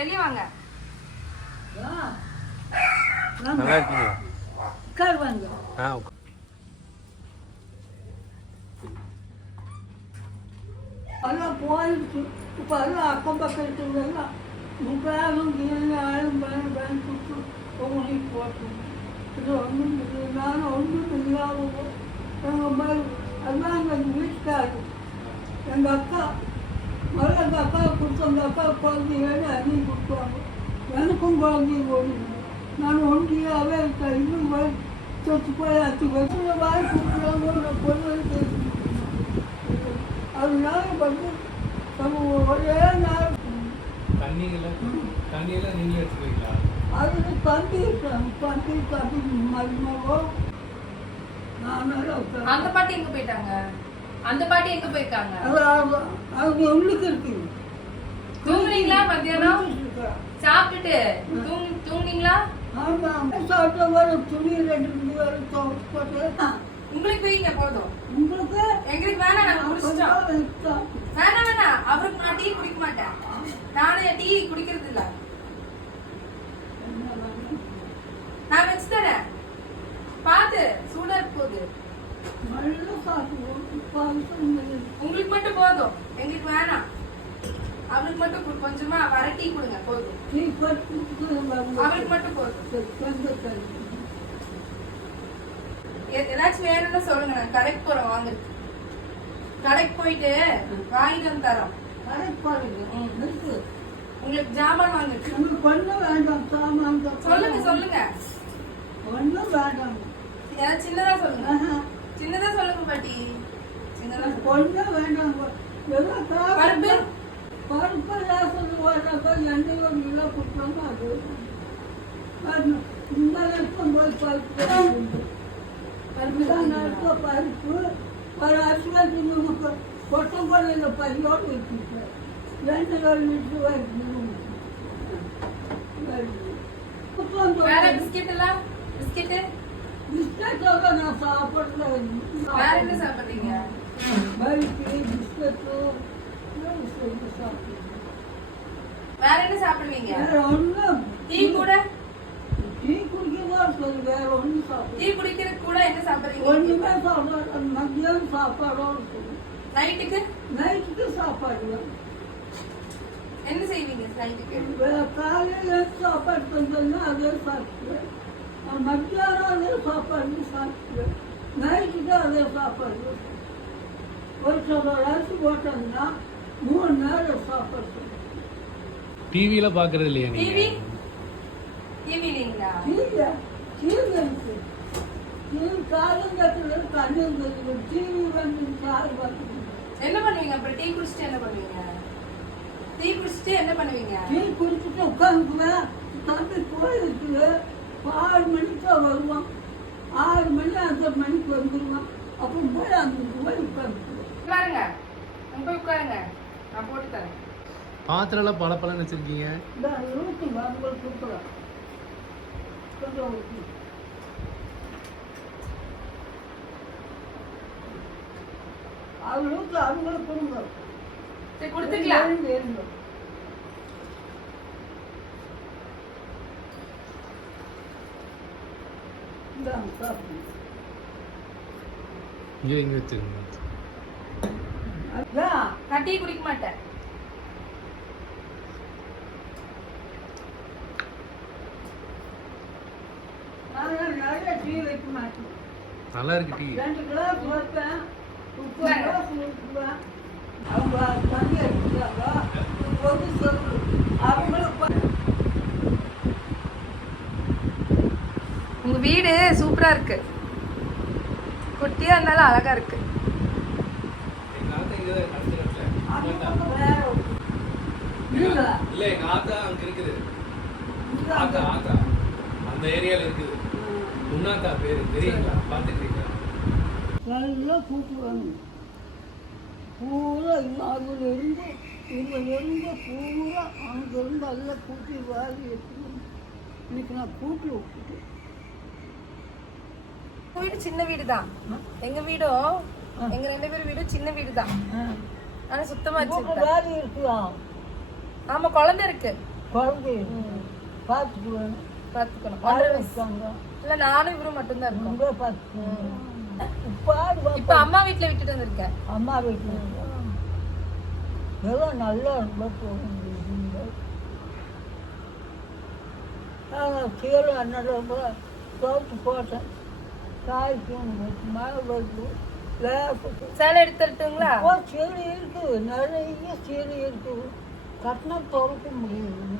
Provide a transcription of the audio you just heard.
வெளியே வாங்க. நல்லா இருக்கீங்க. உட்கார் வாங்க. அதெல்லாம் போயிடுச்சு. இப்போ அதெல்லாம் அக்கம் பக்கம் இருக்கிறதெல்லாம் முக்காலும் ஆளும் பேங்க் கொடுத்து உங்களுக்கு போட்டோம். இது ஒன்றும் இல்லை, நானும் ஒன்றும் இல்லாமல் எங்கள் மாதிரி அதுதான் எங்கள் வீட்டுக்காரு எங்கள் அக்கா முதல்ல எங்கள் அக்காவை கொடுத்து அந்த அக்கா குழந்தைகள் அதையும் கொடுத்தாங்க. எனக்கும் குழந்தையும் ஓடுங்க. நான் ஒன்றியாகவே இருக்கேன். இன்னும் சொத்து போய் 10 வருஷம் வாய் கொடுக்குறாங்க பொருள். அதனால வந்து நம்ம ஒரே நாள் தண்ணியெல்லாம் நீங்களே எடுத்துக்கிறீங்களா? அதுக்கு தம்பி மருமகோ அந்த பாட்டி எங்க போயிட்டாங்க? அந்த பாட்டி எங்க போயிருக்காங்க? அவங்க உள்ளுக்கு இருக்கு. தூங்குறீங்களா? மத்தியானம் சாப்பிட்டுட்டு தூங்குனீங்களா? ஆமா, சாப்பிட்ட வர துணி 2 வர போட்டு உங்களுக்கு வைங்க போதும். உங்களுக்கு எங்களுக்கு வேணாம், நாங்க குடிச்சிட்டோம். வேணாம், அவருக்கு நான் டீ குடிக்க மாட்டேன். நானே டீ குடிக்கிறது இல்ல. நான் வச்சு தரேன், பாத்து சூடா போகுது. உங்களுக்கு மட்டும் போதும், எங்களுக்கு வேணாம். அவருக்கு மட்டும் கொஞ்சமா வர டீ கொடுங்க போதும். அவருக்கு மட்டும் போதும். ஏதாச்சும் வேணும்னு சொல்லுங்க, நான் கடைக்கு போறோம் வாங்க. கடைக்கு போயிட்டு வாங்கிட்டு வந்து தரோம். உங்களுக்கு ஜாமான் வாங்க. சொல்லுங்க ஏதாவது சின்னதா சொல்லுங்க. சின்னதா சொல்லுங்க பாட்டி. சின்னதா வேண்டாம். பருப்பு பருப்பு எண்ணெய் 1 கிலோ கொடுத்தாங்க. அது இந்த நேரத்தும் போய் பருப்பு பருப்பு ஒரு அரிசி நமக்கு கொட்டம் கொள்ளையில் பரியோடு வச்சுருக்கேன். 2 லிட்டர் வேற பிஸ்கெட் எல்லாம் பிஸ்கெட்டோட நான் சாப்பிட்றேன். வேற என்ன சாப்பிடுறீங்க? பருப்பு பிஸ்கெட்டு வேற என்ன சாப்பிடுவீங்க? வேற ஒன்றும் டீ கூட டீ குடிக்கதான் சொல்லு. வேற ஒன்றும் சாப்பிடு. டீ குடிக்கிறது கூட என்ன சாப்பிடுறீங்க? ஒன்றுமே சாப்பிட மத்தியானம் சாப்பாடோடு சொல்லு. நைட்டுக்கு சாப்பாடு என்ன செய்வீங்க? நைட்டுக்கு காலையில் சாப்பாடு தந்தோம்னா அதே சாப்பிடுவேன். மத்தியானம் அதே சாப்பாடு சாப்பிடுவேன். நைட்டுக்கு அதே சாப்பாடு. ஒரு சில அரிசி போட்டோம்னா 3 நேரம் சாப்பாடு. டிவியில பாக்குறது இல்லையா நீங்க? டிவி இல்லைங்களா? டிவி இருக்கு. டிவி காலங்கத்துல தண்ணி இருந்தது. டிவி வந்து கால் பார்த்து என்ன பண்ணுவீங்க? அப்புறம் டீ குடிச்சிட்டு என்ன பண்ணுவீங்க? டீ குடிச்சிட்டு உட்காந்துக்குவேன். தம்பி போயிருக்கு 6 மணிக்கு தான் வருவான். 6 மணி 5 மணிக்கு வந்துடுவான். அப்புறம் போய் அங்கே போய் உட்காருங்க. போய் உட்காருங்க, நான் போட்டு தரேன். பாத்திரம் எல்லாம் பழப்பழம் வச்சிருக்கீங்க. அவங்களுக்கு அவங்களுக்கு கொடுங்க. கொடுத்துக்கலாம். இங்க வச்சிருங்க. நான் டீ குடிக்க மாட்டேன். நல்லா இருக்கு டீ. 2 கிளாஸ் வைப்பேன். 30 கிளாஸ் கொடுப்பேன். அவங்க தண்ணி எடுத்துக்காங்க. பொது சொல்லு அவங்களுக்கு. உங்க வீடு சூப்பரா இருக்கு. குட்டியா இருந்தாலும் அழகா இருக்கு. இல்ல எங்க ஆத்தா அங்க இருக்குது. ஆத்தா அந்த ஏரியால இருக்குது. உன்னாத்தா பேரு தெரியுங்களா? பாத்துக்கிறீங்களா? நல்லா கூப்பிடுவாங்க. பூரா அதுல இருந்து பூரா அங்கிருந்து எல்லாம் கூட்டி வாரி எடுத்து இன்னைக்கு நான் கூட்டி விட்டுட்டேன். வீடு சின்ன வீடு தான். எங்க வீடும் எங்க 2 பேர் வீடும் சின்ன வீடு தான். ஆனா சுத்தமா வேலை இருக்குதா? ஆமா, குழந்தை இருக்கு. குழந்தை பார்த்துக்குவேன். பாத்துக்கணும். 1.5 வயசு. இருக்காங்க. இல்ல நானும் இவரும் மட்டும்தான் இருக்கோம். ரொம்ப பார்த்துக்குவேன். உப்பாடு இப்ப அம்மா வீட்டுல விட்டுட்டு வந்திருக்கேன். அம்மா வீட்டில் ஏதோ நல்லா இருந்தால் போகும். நாங்கள் கீழே என்னோட தோப்பு போட்டேன். காய்க்கு மழை வருது. சேலை எடுத்துட்டுங்களா? செடி இருக்குது, நிறைய செடி இருக்குது. கட்டினா துவைக்க முடியாது.